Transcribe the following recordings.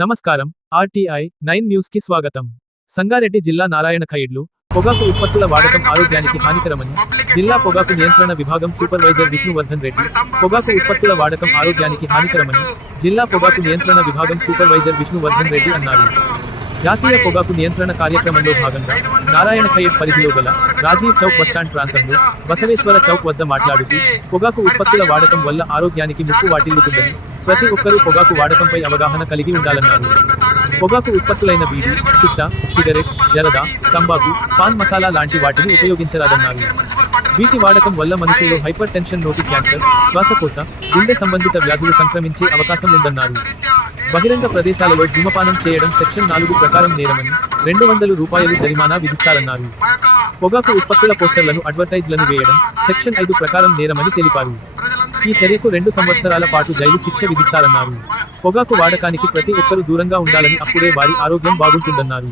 నమస్కారం. RTI 9 news కి స్వాగతం. సంగారెడ్డి జిల్లా నారాయణ ఖైడ్లు పొగాకు ఉత్పత్తుల వాడకం ఆరోగ్యానికి హానికరమని జిల్లా పొగాకు నియంత్రణ విభాగం సూపర్వైజర్ విష్ణువర్ధన్ రెడ్డి పొగాకు ఉత్పత్తుల వాడకం ఆరోగ్యానికి హానికరమని జిల్లా పొగాకు నియంత్రణ విభాగం సూపర్వైజర్ విష్ణువర్ధన్ రెడ్డి అన్నారు. జాతీయ పొగాకు నియంత్రణ కార్యక్రమంలో భాగంగా నారాయణ ఖైడ్ పరిధిలో గల రాజీవ్ చౌక్ బస్టాండ్ ప్రాంతంలో బసవేశ్వర చౌక్ వద్ద మాట్లాడుతూ పొగాకు ఉత్పత్తుల వాడకం వల్ల ఆరోగ్యానికి ముప్పు వాటిల్లుతుందని ప్రతి ఒక్కరూ పొగాకు వాడకంపై అవగాహన కలిగి ఉండాలన్నారు. పొగాకు ఉత్పత్తులైన బీడీ, చుట్ట, సిగరెట్, జరదా, తంబాకు, పాన్ మసాలా లాంటి వాటిని ఉపయోగించరాదన్నారు. వీటి వాడకం వల్ల మనుషుల్లో హైపర్ టెన్షన్, నోటి క్యాన్సర్, శ్వాసకోశ, గుండె సంబంధిత వ్యాధులు సంక్రమించే అవకాశం ఉందన్నారు. బహిరంగ ప్రదేశాలలో ధూమపానం చేయడం సెక్షన్ 4 ప్రకారం నేరమని 200 రూపాయలు జరిమానా విధిస్తారన్నారు. పొగాకు ఉత్పత్తుల పోస్టర్లను, అడ్వర్టైజ్లను వేయడం సెక్షన్ 5 ప్రకారం నేరమని తెలిపారు. ఈ చర్యకు 2 సంవత్సరాల పాటు జైలు శిక్ష విధిస్తారన్నారు. పొగాకు వాడకానికి ప్రతి ఒక్కరూ దూరంగా ఉండాలని, అప్పుడే వారి ఆరోగ్యం బాగుంటుందన్నారు.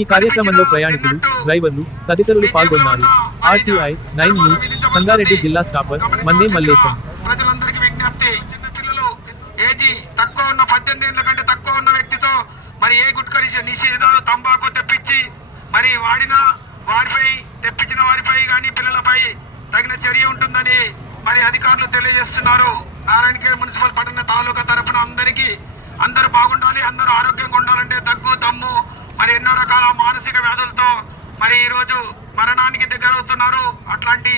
ఈ కార్యక్రమంలో ప్రయాణికులు, డ్రైవర్లు తదితరులు పాల్గొన్నారు. ఆర్టీఐ 9 న్యూస్ సంగారెడ్డి జిల్లా స్టాపర్ మన్నే మల్లేశం. ప్రజలందరికీ విజ్ఞప్తి, చిన్నపిల్లలు ఏజీ తక్కువ ఉన్న 18 ఏళ్ల కంటే తక్కువ ఉన్న వ్యక్తితో మరి ఏ గుట్కా నిషేధ తంబాకు తెప్పించి మరి వారిపై తెప్పించిన వారిపై కానీ పిల్లలపై తగిన చర్య ఉంటుందని మరి అధికారులు తెలియజేస్తున్నారు. నారాయణఖేడ్ మున్సిపల్ పట్టణ తాలూకా తరఫున అందరూ బాగుండాలి, అందరూ ఆరోగ్యంగా ఉండాలంటే దగ్గు, దమ్ము మరి ఎన్నో రకాల మానసిక వ్యాధులతో మరి ఈ రోజు మరణానికి దగ్గర అవుతున్నారు. అట్లాంటి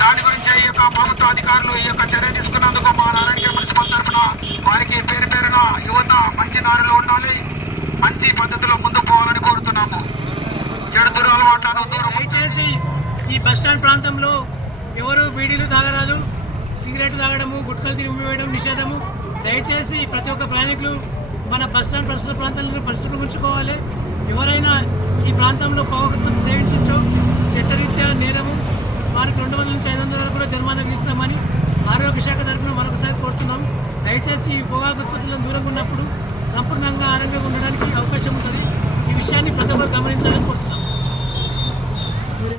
దాని గురించి ఈ యొక్క ప్రభుత్వ అధికారులు ఈ యొక్క చర్య తీసుకున్నందుకు మా నారాయణఖేడ్ మున్సిపల్ తరఫున వారికి పేరున యువత మంచి దారిలో ఉండాలి, మంచి పద్ధతిలో ముందుకు పోవాలని కోరుతున్నాము. చెడు దురలవాట్లను దయచేసి ఈ బస్టాండ్ ప్రాంతంలో ఎవరు బీడీలు తాగరాదు, సిగరెట్ తాగడము, గుట్కలు తిరిగి వేయడం నిషేధము. దయచేసి ప్రతి ఒక్క ప్రయాణికులు మన బస్టాండ్ పరిసర ప్రాంతాలను పరిశుభ్రం ఉంచుకోవాలి. ఎవరైనా ఈ ప్రాంతంలో పొగాకు సేవించో చట్టరీత్యా నేరము, వారికి 200 నుంచి 500 వరకు కూడా జరిమానా విధిస్తామని ఆరోగ్య శాఖ తరఫున మరొకసారి కోరుతున్నాం. దయచేసి ఈ పొగాకు ఉత్పత్తులను దూరంగా ఉన్నప్పుడు సంపూర్ణంగా ఆరోగ్యంగా ఉండడానికి అవకాశం ఉంటుంది. ఈ విషయాన్ని ప్రతి ఒక్కరు గమనించాలని కోరుతున్నాం.